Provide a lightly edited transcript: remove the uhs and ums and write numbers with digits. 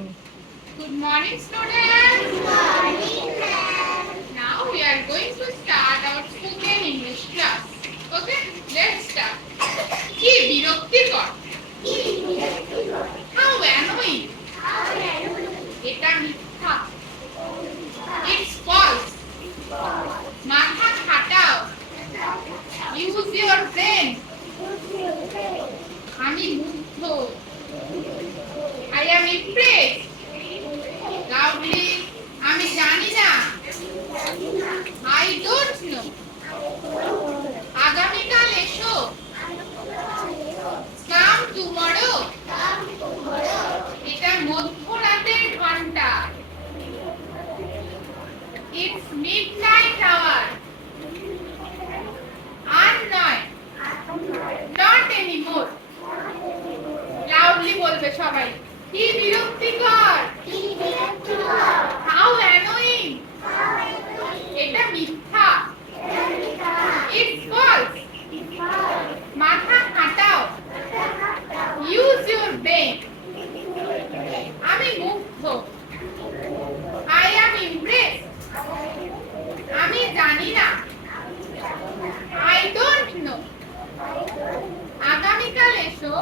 Good morning, students. Good morning, ma'am. Now we are going to start our spoken English class. Okay, let's start. কি বিরক্তিকর? How annoying? এটা মিথ্যা। It's false. মাথা খাটাও। Use your brain. আমি মুগ্ধ। I am impressed. Loudly, আমি জানি না। I don't know. আগামীকাল এসো। Come tomorrow. এটা মধ্যরাতের ঘন্টা। It's midnight hour. আর নয়। Not anymore. Loudly বলবে সবাই। কি বিরক্তিকর। How annoying. এটা মিথ্যা। It's false. মাথা খাটাও। Use your brain. আমি মুগ্ধ। I am impressed. আমি জানি না। I don't know. আগামীকাল এসো।